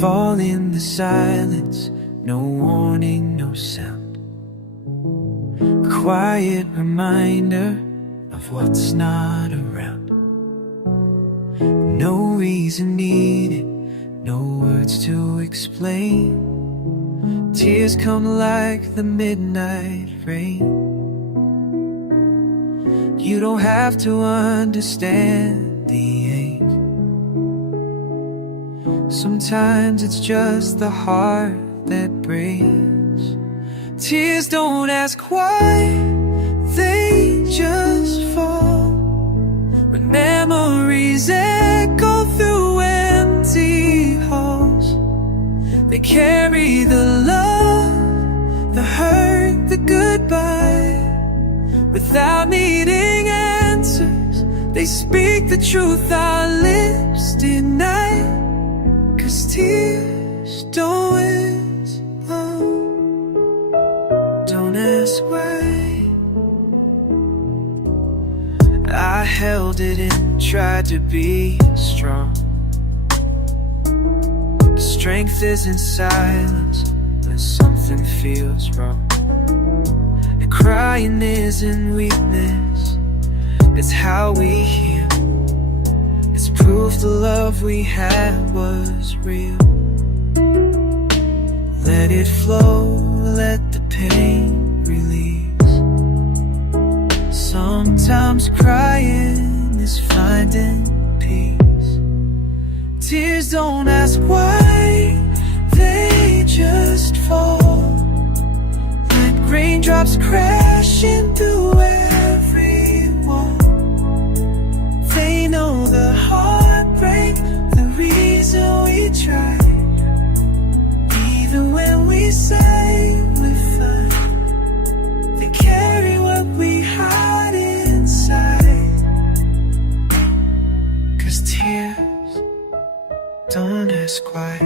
fall in the silence, no warning, no sound. A quiet reminder of what's not around. No reason needed, no words to explain. Tears come like the midnight rain. You don't have to understand the ache. Sometimes it's just the heart that breaks. Tears don't ask why, they just fall. When memories echo through empty halls, they carry the love, the hurt, the goodbye. Without needing answers, they speak the truth our lips deny. 'Cause tears don't whisper, don't ask why. I held it and tried to be strong. The strength is in silence when something feels wrong. And crying isn't weakness, it's how we heal. It's proof the love we had was real. Let it flow, let the pain release. Sometimes crying is finding peace. Tears don't ask why, they just fall. Like raindrops crashing through every wall. They know the heartbreak, the reason we try. Even when we say we're fine, they carry what we hide inside. 'Cause tears don't ask why.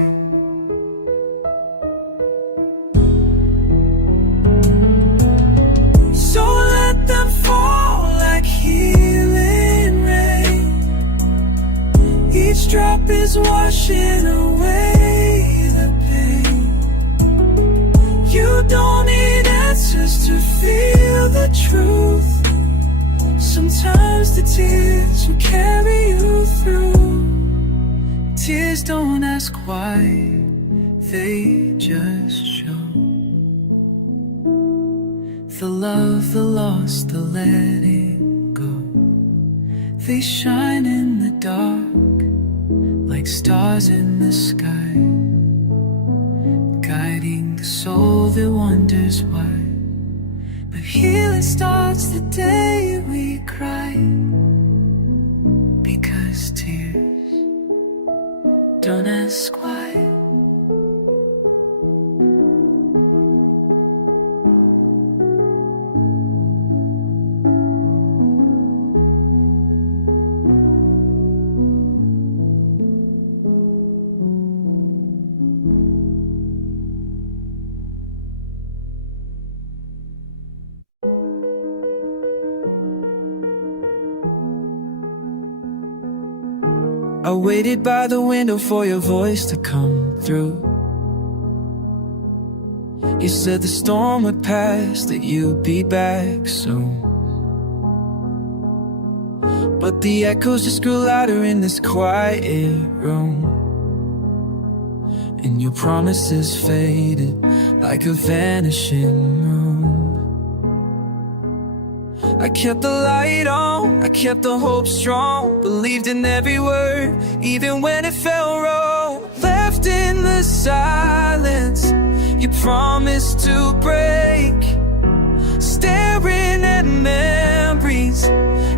So let them fall like healing rain. Each drop is washing away the pain. You don't need answers to feel the truth. Sometimes the tears will carry you through. Tears don't ask why, they just show the love, the lost, the letting go. They shine in the dark like stars in the sky, guiding the soul that wonders why. But healing starts the day we cry, because tears don't ask why. I waited by the window for your voice to come through. You said the storm would pass, that you'd be back soon. But the echoes just grew louder in this quiet room, and your promises faded like a vanishing moon. I kept the light on, I kept the hope strong, believed in every word, even when it felt wrong. Left in the silence, you promised to break. Staring at memories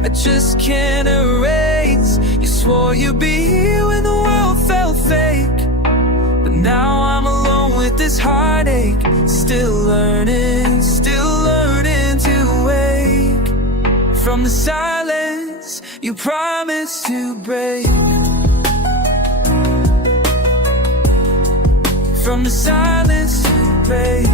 I just can't erase. You swore you'd be here when the world felt fake, but now I'm alone with this heartache. Still learning to wake. From the silence you promised to break. From the silence you break.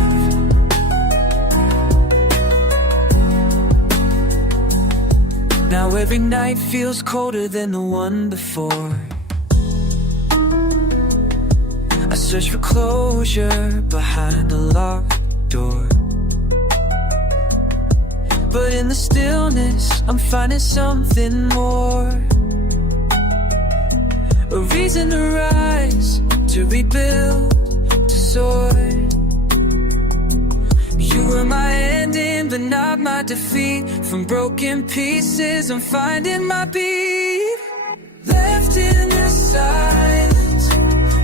Now every night feels colder than the one before. I search for closure behind a locked door. But in the stillness, I'm finding something more. A reason to rise, to rebuild, to soar. You were my ending, but not my defeat. From broken pieces, I'm finding my beat. Left in the silence,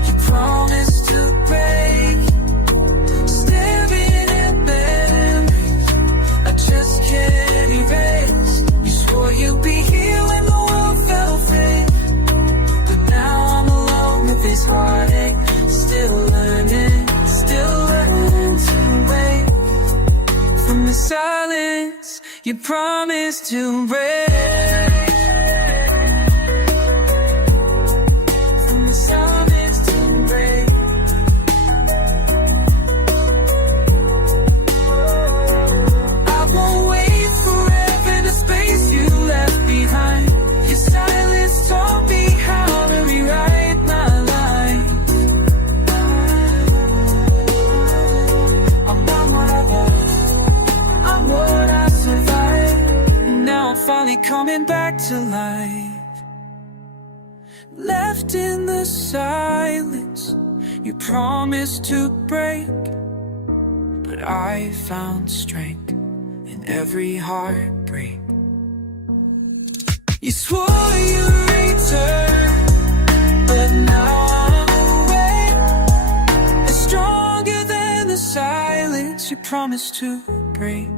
you promised to break. Staring at memories I just can't erase. You swore you'd be here when the world fell fake, but now I'm alone with this heartache. Still learning to wait. From the silence, you promised to break. From the silence to break. I won't wait forever, the space you left behind. Your silence taught me how to rewrite my life. I'm not what I was, I'm what I survived. Now I'm finally coming back to life. Left in the silence, you promised to break, but I found strength in every heartbreak. You swore you'd return, but now I'm awake. And stronger than the silence you promised to break.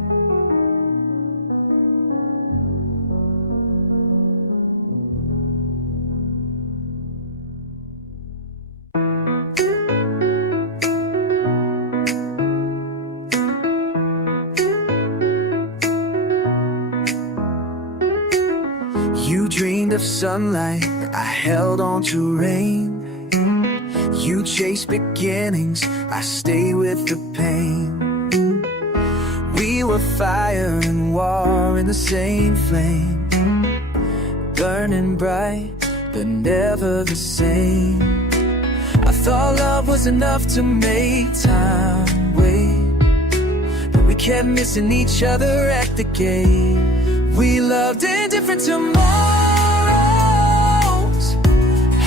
You dreamed of sunlight, I held on to rain. You chased beginnings, I stay with the pain. We were fire and war in the same flame, burning bright, but never the same. I thought love was enough to make time wait, but we kept missing each other at the gate. We loved in different tomorrows,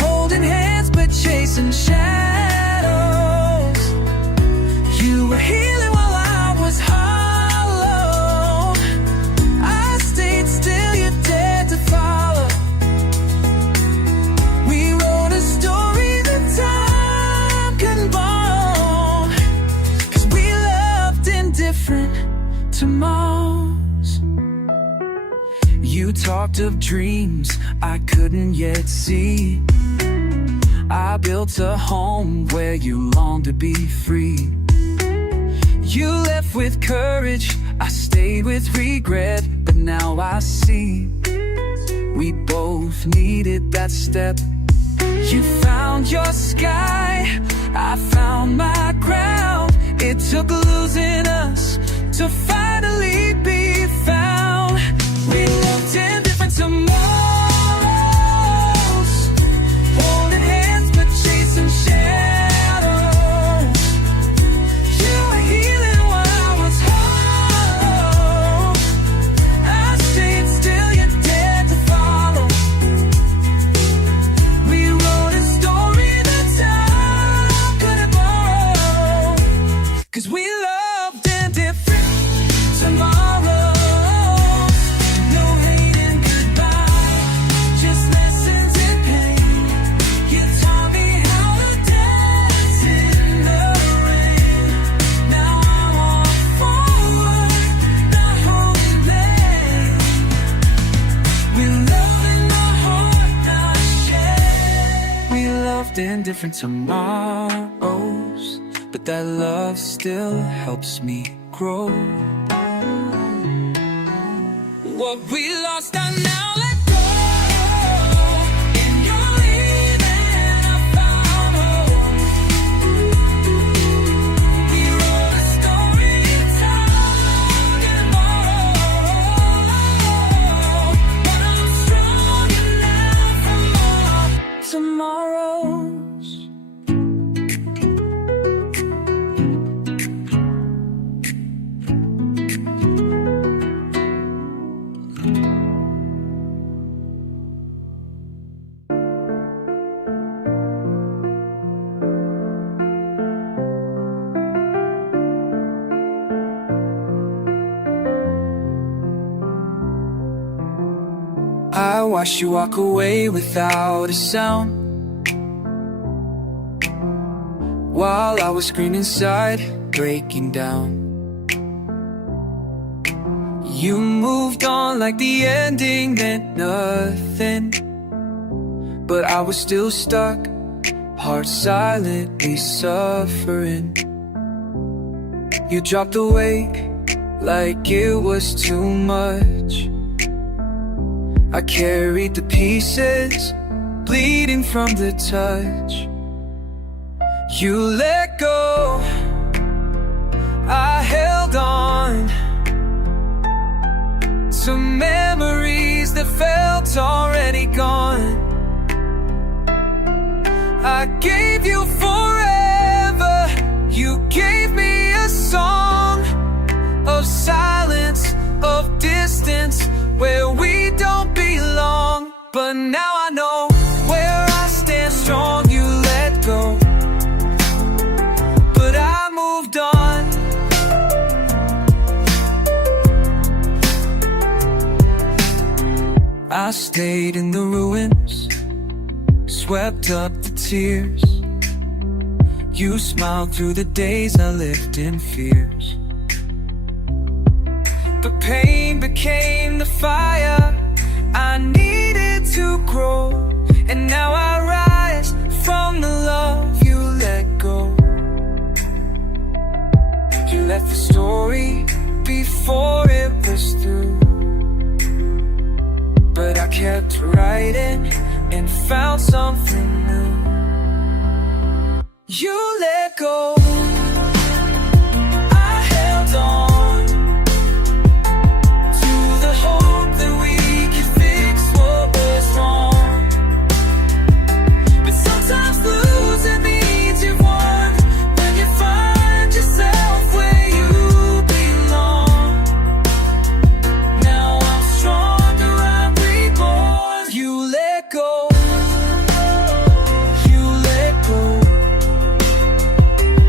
holding hands but chasing shadows. You were healing while I was hollow. I stayed still, you dared to follow. We wrote a story that time can borrow, 'cause we loved in different tomorrows. You talked of dreams I couldn't yet see. I built a home where you longed to be free. You left with courage, I stayed with regret, but now I see we both needed that step. You found your sky, I found my ground. It took losing us to finally be found. We lived in different tomorrows, holding hands but chasing shadows. You were healing while I was hollow. I stayed still, you dared to follow. We wrote a story that time couldn't borrow, 'cause we loved in different tomorrows. In different tomorrows, but that love still helps me grow. What we lost, I now let go. In your leaving, I found hope. We wrote a story time and tomorrow, but I'm stronger now from all tomorrows. I watched you walk away without a sound, while I was screaming inside, breaking down. You moved on like the ending meant nothing, but I was still stuck, heart silently suffering. You dropped away like it was too much. I carried the pieces, bleeding from the touch. You let go, I held on to memories that felt already gone. I gave you forever, you gave me a song of silence, of distance, where we don't belong. But now I know where I stand strong. You let go, but I moved on. I stayed in the ruins, swept up the tears. You smiled through the days I lived in fears. The pain became the fire I needed to grow, and now I rise from the love you let go. You left the story before it was through, but I kept writing and found something new. You let go, I held on to the hope that we could fix what was wrong. But sometimes losing means you've won, when you find yourself where you belong. Now I'm stronger, I'm reborn. You let go, you let go,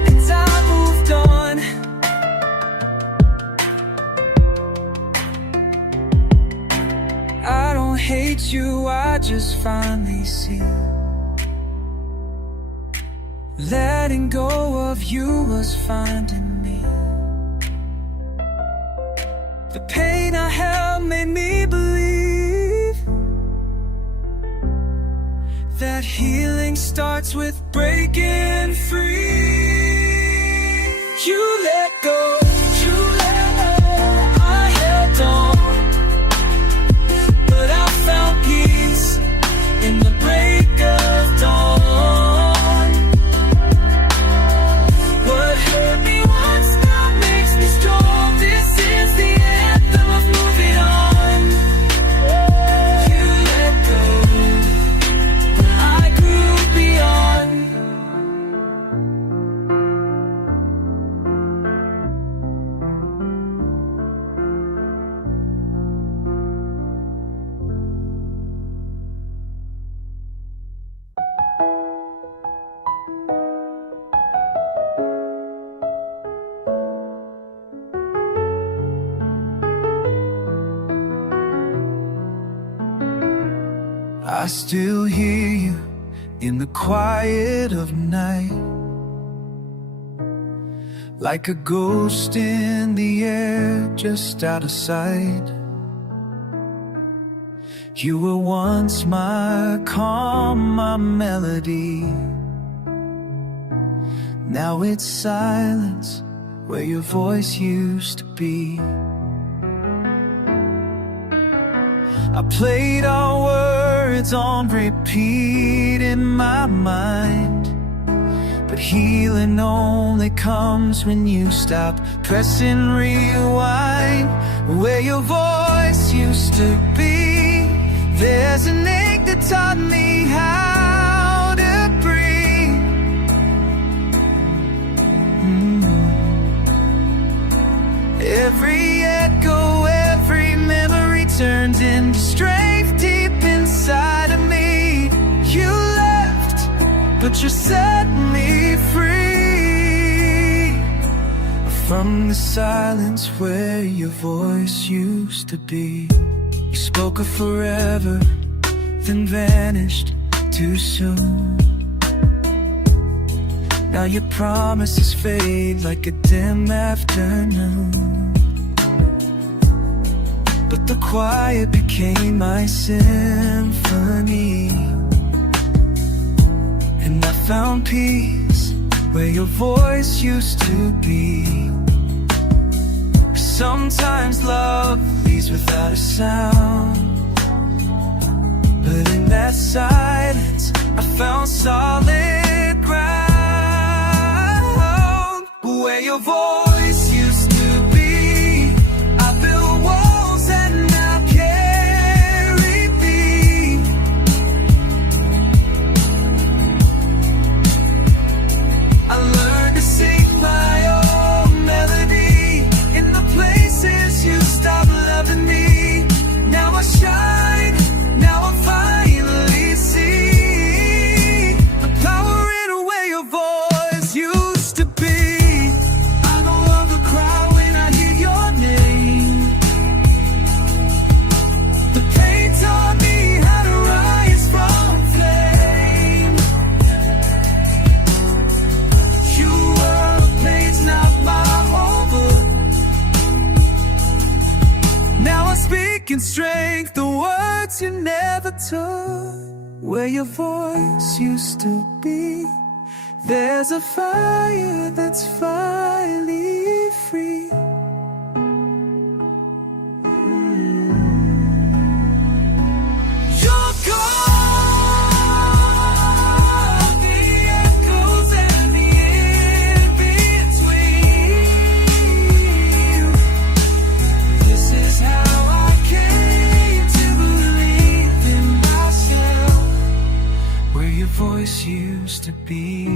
and I moved on. I don't hate you, I just finally see letting go of you was finding me. The pain I held made me believe that healing starts with breaking free. You let go, you let go, I held on, but I found peace in the break of dawn. What hurt me once now makes me strong. This is the anthem of moving on. You let go, but I grew beyond. I still hear you in the quiet of night, like a ghost in the air, just out of sight. You were once my calm, my melody. Now it's silence where your voice used to be. I played our words on repeat in my mind, but healing only comes when you stop pressing rewind. Where your voice used to be, there's an ache that taught me how to breathe. Every echo, every memory turned into strength deep inside of me. You left, but you set me free from the silence where your voice used to be. You spoke of forever, then vanished too soon. Now your promises fade like a dim afternoon. But the quiet became my symphony, and I found peace where your voice used to be. Sometimes love leaves without a sound, but in that silence I found solid ground. Where your voice used to be, I built walls that now carry me. I learned to sing my own melody in the places you stopped loving me. Now I shine, now I finally see the power in where your voice used to be. I no longer cry when I hear your name. The pain taught me how to rise from flame. You were a page, not my over. Now I speak in strength the words you never took. Where your voice used to be, there's a fire that's finally free. You're gone, the echoes and the in-between. This is how I came to believe in myself, where your voice used to be.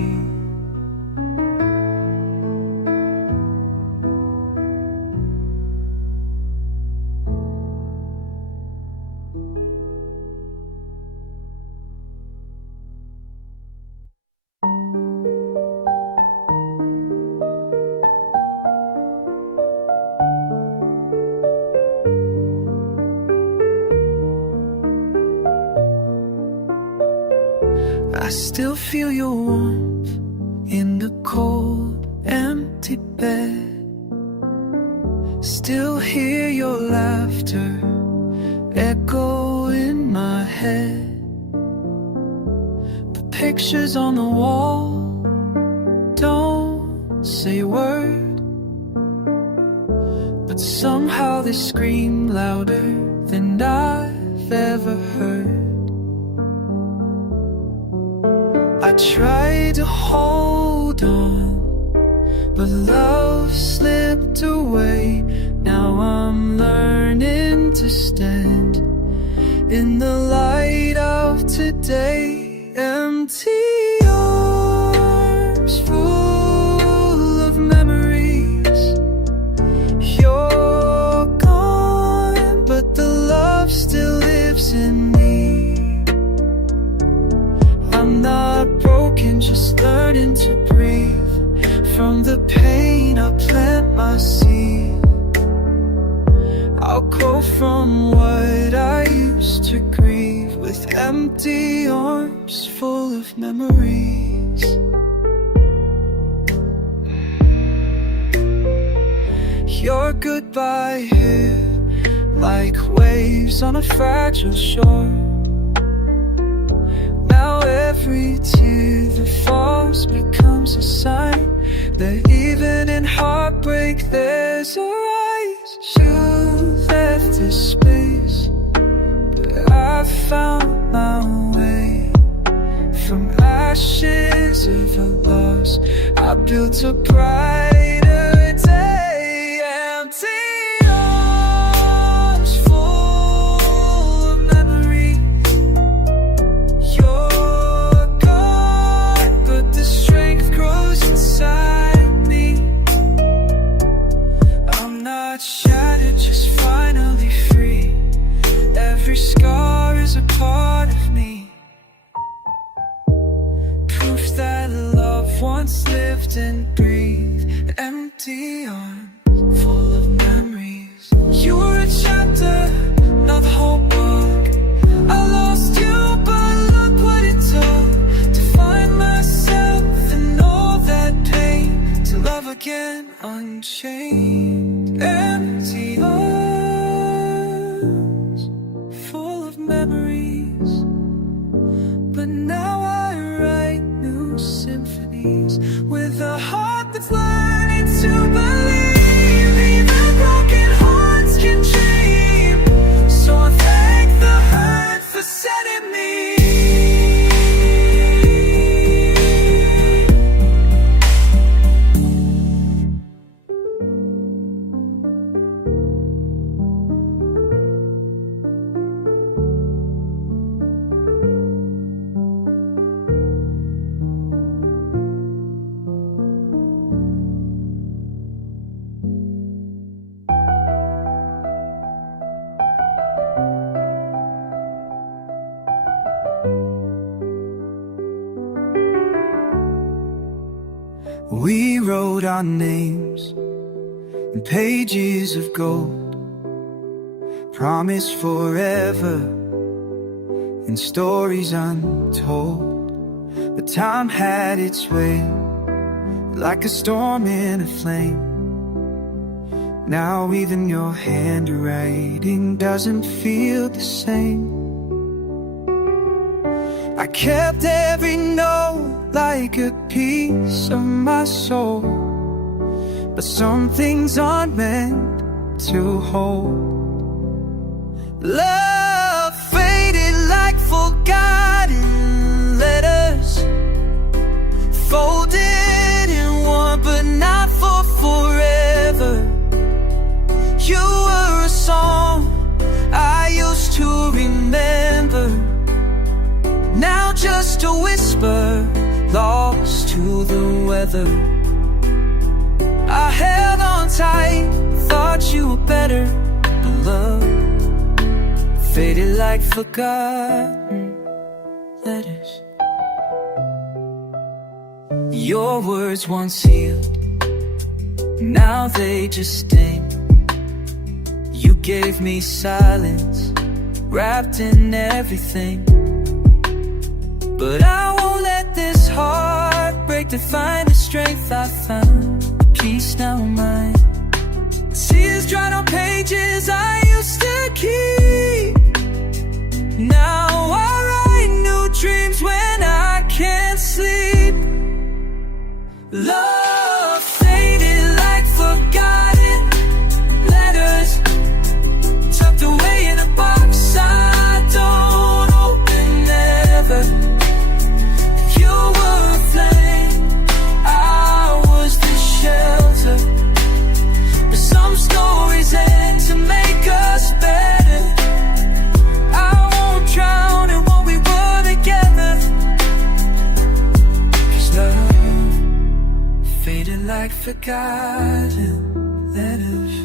I still feel your warmth in the cold, empty bed. Still hear your laughter echo in my head. The pictures on the wall don't say a word, but somehow they scream louder than I've ever heard. I tried to hold on, but love slipped away. Now I'm learning to stand in the light of today. Empty arms full of memories. You're gone, but the love still lives in me. I'm not broken, just learning to breathe. From the pain I plant my seed. I'll grow from what I used to grieve, with empty arms full of memories. Your goodbye here, like waves on a fragile shore. Now every tear that falls becomes a sign that even in heartbreak there's a rise. You left this space, but I found my way. From ashes of a loss, I built a brighter day. Empty arms full of memory. You're gone, but the strength grows inside me. I'm not shattered, just finally free. Every scar is a part of me, proof that love once lived and breathed. Empty arms full of memories. You were a chapter, not the whole chained, empty arms, full of memories. But now I write new symphonies with a heart that's learning to believe. Even broken hearts can dream. So I thank the hurt for setting me. We wrote our names in pages of gold, promised forever in stories untold. But time had its way, like a storm in a flame. Now even your handwriting doesn't feel the same. I kept every note like a piece of my soul, but some things aren't meant to hold. Love faded like forgotten letters, folded in one but not for forever. You were a song I used to remember, now just a whisper, lost to the weather. I held on tight, thought you were better, but love faded like forgotten letters. Your words once healed, now they just sting. You gave me silence, wrapped in everything. But I won't let this heartbreak define the strength I found. Peace now mine. Tears dried on pages I used to keep. Now I write new dreams when I can't sleep. Love faded like forgotten letters, tucked away in a box I don't open ever. Some stories end to make us better. I won't drown in what we were together, 'cause love faded like forgotten letters.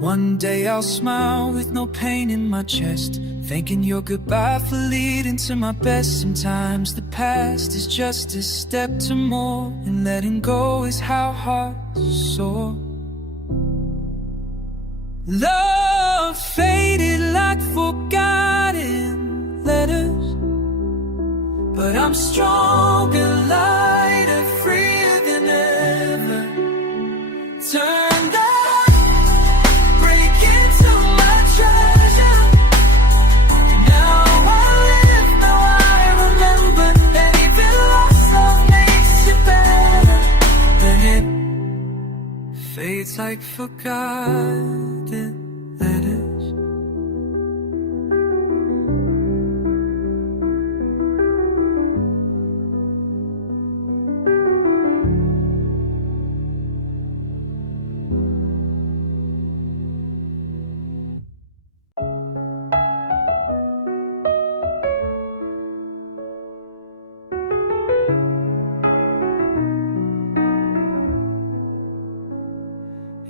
One day I'll smile with no pain in my chest, thanking your goodbye for leading to my best. Sometimes the past is just a step to more, and letting go is how hearts soar. Love faded like forgotten letters, but I'm stronger, lighter, freer than ever. Turn that break into my treasure. Fades like forgotten letters.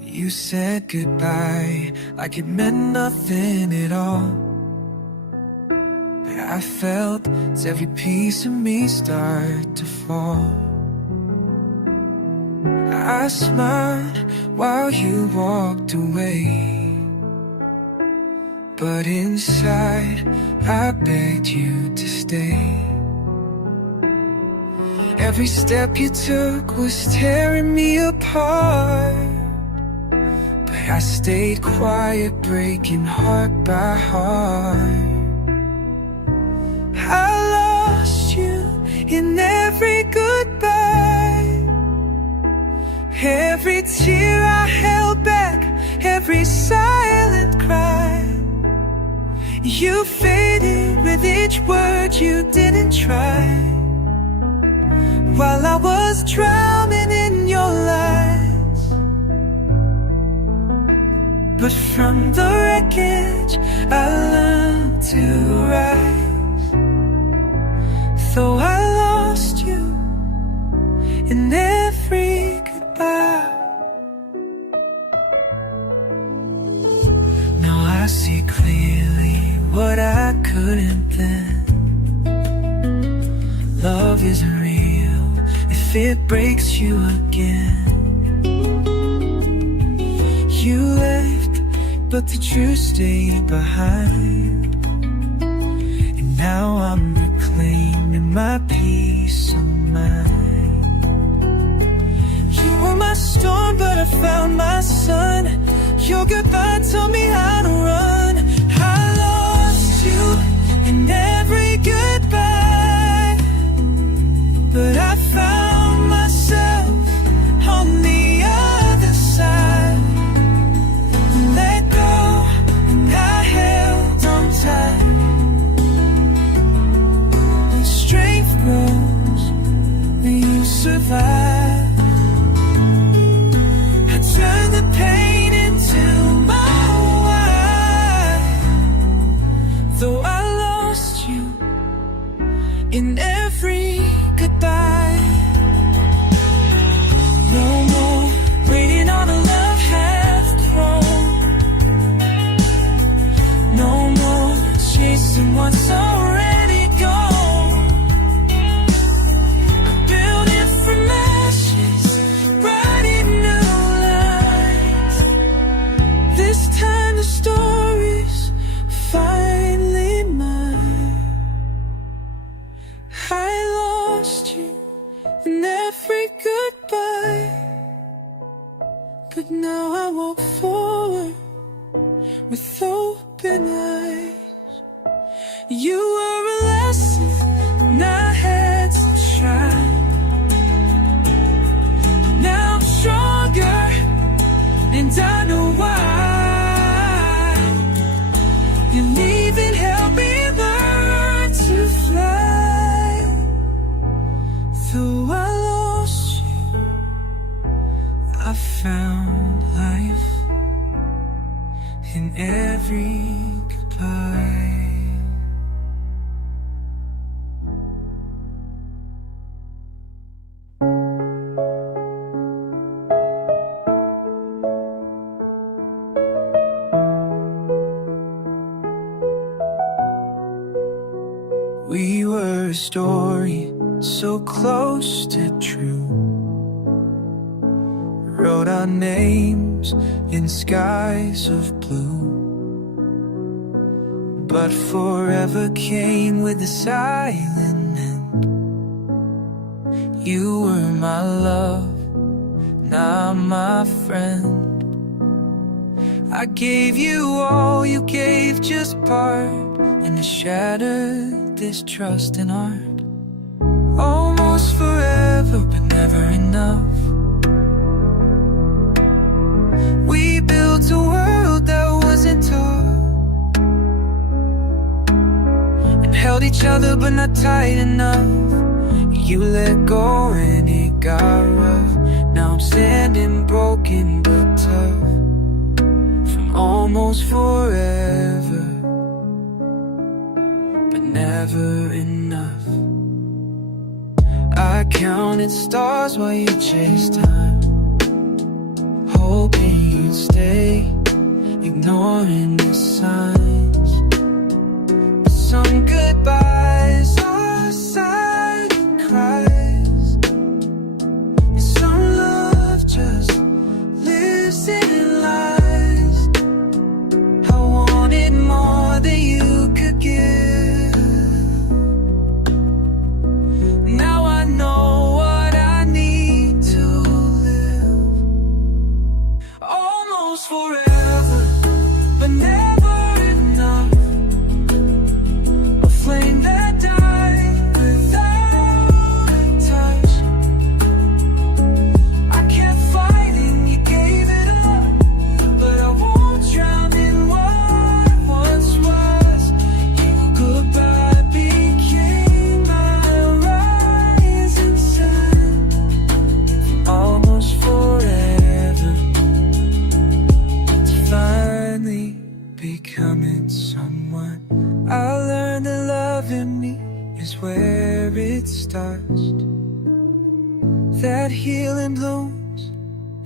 You said goodbye like it meant nothing at all, but I felt every piece of me start to fall. I smiled while you walked away, but inside I begged you to stay. Every step you took was tearing me apart, but I stayed quiet, breaking heart by heart. I lost you in every goodbye, every tear I held back, every silent cry. You faded with each word you didn't try, while I was drowning in your lies. But from the wreckage I learned to rise. Though I lost you in every goodbye, now I see clearly what I couldn't then. Love isn't real if it breaks you again. You left, but the truth stayed behind, and now I'm reclaiming my peace of mind. You were my storm, but I found my sun. Your goodbye taught me how to run. I lost you in every goodbye, but I found myself on the other side. Let go, and I held on tight. Strength grows when you survive. I turn the pain into my why. Though I lost you in every goodbye. No more waiting on a love half grown. No more chasing what's already gone. Building from ashes, writing new lines. This time the story's finally mine. I lost you in every goodbye, but now I walk forward with open eyes. You were a lesson, and I had to try. Now I'm stronger, and I know why. And even help me learn to fly. Though I lost you, I found life in every goodbye. We were a story so close to true. Wrote our names in skies of blue, but forever came with a silent end. You were my love, now my friend. I gave you all, you gave just part, and it shattered this trust in art. Almost forever, but never enough. We built a world that wasn't taught, and held each other but not tight enough. You let go and it got rough. Now I'm standing broken but tough. From almost forever, but never enough. I counted stars while you chased time, hoping you'd stay, ignoring the signs. But some goodbyes are silent cries, and some love just lives in lies. I wanted more than you could give. Now I know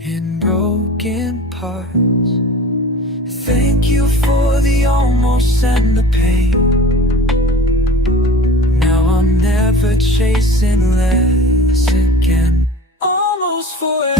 in broken parts. Thank you for the almost and the pain. Now I'm never chasing less again. Almost forever.